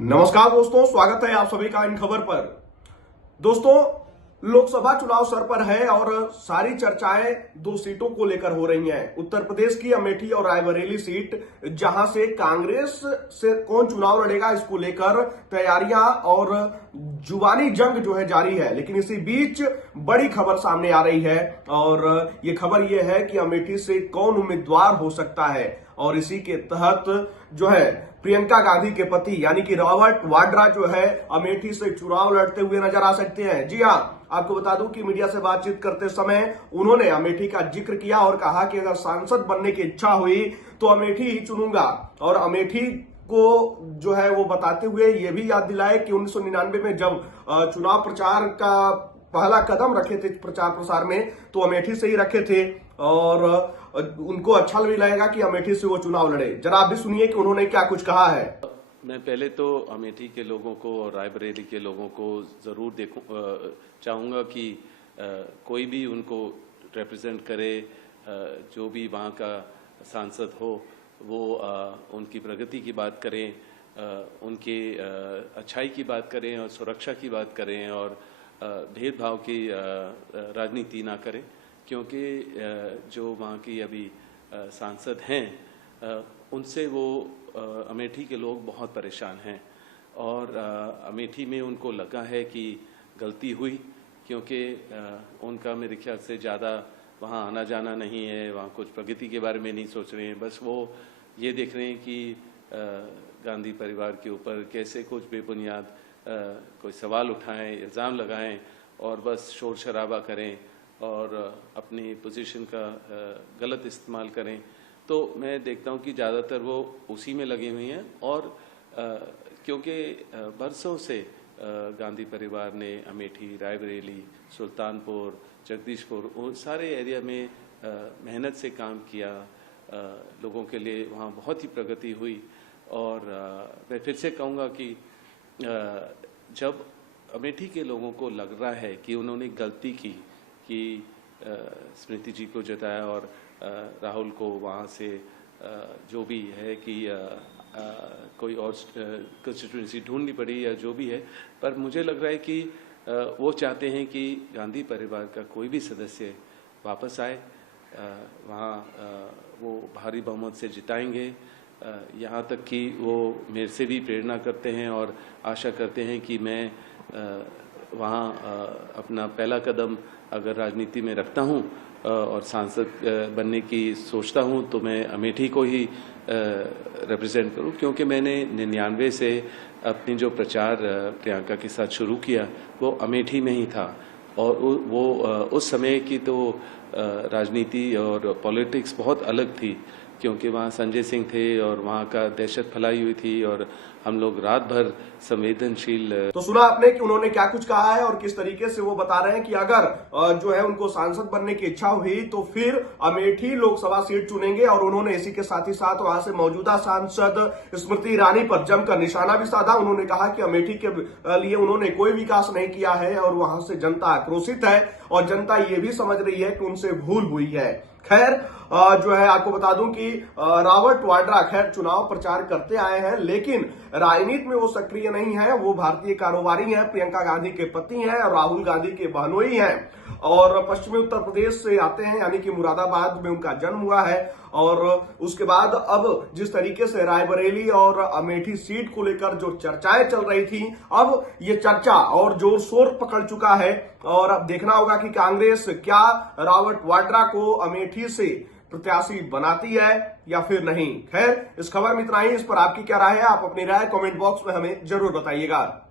नमस्कार दोस्तों, स्वागत है आप सभी का इन खबर पर। दोस्तों, लोकसभा चुनाव सर पर है और सारी चर्चाएं दो सीटों को लेकर हो रही हैं। उत्तर प्रदेश की अमेठी और रायबरेली सीट, जहां से कांग्रेस से कौन चुनाव लड़ेगा इसको लेकर तैयारियां और जुबानी जंग जो है जारी है। लेकिन इसी बीच बड़ी खबर सामने आ रही है और ये खबर ये है कि अमेठी से कौन उम्मीदवार हो सकता है। और इसी के तहत जो है प्रियंका गांधी के पति यानी कि रॉबर्ट वाड्रा जो है अमेठी से चुनाव लड़ते हुए नजर आ सकते हैं। जी हां, आपको बता दूं कि मीडिया से बातचीत करते समय उन्होंने अमेठी का जिक्र किया और कहा कि अगर सांसद बनने की इच्छा हुई तो अमेठी ही चुनूंगा। और अमेठी को जो है वो बताते हुए ये भी याद दिलाए कि 1999 में जब चुनाव प्रचार का पहला कदम रखे थे प्रचार प्रसार में, तो अमेठी से ही रखे थे और उनको अच्छा भी लगेगा कि अमेठी से वो चुनाव लड़े। जरा आप भी सुनिए कि उन्होंने क्या कुछ कहा है। मैं पहले तो अमेठी के लोगों को और रायबरेली के लोगों को जरूर चाहूंगा कि कोई भी उनको रिप्रेजेंट करे, जो भी वहाँ का सांसद हो वो उनकी प्रगति की बात करें, उनके अच्छाई की बात करें और सुरक्षा की बात करें और भेदभाव की राजनीति ना करें। क्योंकि जो वहाँ की अभी सांसद हैं उनसे वो अमेठी के लोग बहुत परेशान हैं और अमेठी में उनको लगा है कि गलती हुई, क्योंकि उनका मेरे ख्याल से ज़्यादा वहाँ आना जाना नहीं है, वहाँ कुछ प्रगति के बारे में नहीं सोच रहे हैं। बस वो ये देख रहे हैं कि गांधी परिवार के ऊपर कैसे कुछ बेबुनियाद कोई सवाल उठाएं, इल्ज़ाम लगाएं और बस शोर शराबा करें और अपनी पोजीशन का गलत इस्तेमाल करें। तो मैं देखता हूं कि ज़्यादातर वो उसी में लगे हुए हैं और क्योंकि बरसों से गांधी परिवार ने अमेठी, रायबरेली, सुल्तानपुर, जगदीशपुर उन सारे एरिया में मेहनत से काम किया, लोगों के लिए वहाँ बहुत ही प्रगति हुई। और मैं फिर से कहूँगा कि जब अमेठी के लोगों को लग रहा है कि उन्होंने गलती की कि स्मृति जी को जताया और राहुल को वहाँ से जो भी है कि कोई और कंस्टिट्यूंसी ढूंढनी पड़ी या जो भी है, पर मुझे लग रहा है कि वो चाहते हैं कि गांधी परिवार का कोई भी सदस्य वापस आए, वहाँ वो भारी बहुमत से जिताएंगे। यहाँ तक कि वो मेरे से भी प्रेरणा करते हैं और आशा करते हैं कि मैं वहाँ अपना पहला कदम अगर राजनीति में रखता हूँ और सांसद बनने की सोचता हूँ तो मैं अमेठी को ही रिप्रेजेंट करूँ। क्योंकि मैंने 99 से अपनी जो प्रचार प्रियंका के साथ शुरू किया वो अमेठी में ही था और वो उस समय की तो राजनीति और पॉलिटिक्स बहुत अलग थी, क्योंकि वहाँ संजय सिंह थे और वहाँ का दहशत फैलाई हुई थी और हम लोग रात भर संवेदनशील। तो सुना आपने कि उन्होंने क्या कुछ कहा है और किस तरीके से वो बता रहे हैं कि अगर जो है उनको सांसद बनने की इच्छा हुई तो फिर अमेठी लोकसभा सीट चुनेंगे। और उन्होंने इसी के साथ ही साथ वहां से मौजूदा सांसद स्मृति ईरानी पर जमकर निशाना भी साधा। उन्होंने कहा कि अमेठी के लिए उन्होंने कोई विकास नहीं किया है और वहां से जनता आक्रोशित है और जनता ये भी समझ रही है कि उनसे भूल हुई है। खैर, जो है आपको बता दूं कि रॉबर्ट वाड्रा खैर चुनाव प्रचार करते आए हैं, लेकिन राजनीति में वो सक्रिय नहीं है। वो भारतीय कारोबारी हैं, प्रियंका गांधी के पति हैं और राहुल गांधी के बहनोई हैं और पश्चिमी उत्तर प्रदेश से आते हैं, यानी कि मुरादाबाद में उनका जन्म हुआ है। और उसके बाद अब जिस तरीके से रायबरेली और अमेठी सीट को लेकर जो चर्चाएं चल रही थी, अब ये चर्चा और जोर शोर पकड़ चुका है और अब देखना होगा कि कांग्रेस क्या रॉबर्ट वाड्रा को अमेठी से प्रत्याशी बनाती है या फिर नहीं। खैर, इस खबर में इतना ही। इस पर आपकी क्या राय है? आप अपनी राय कमेंट बॉक्स में हमें जरूर बताइएगा।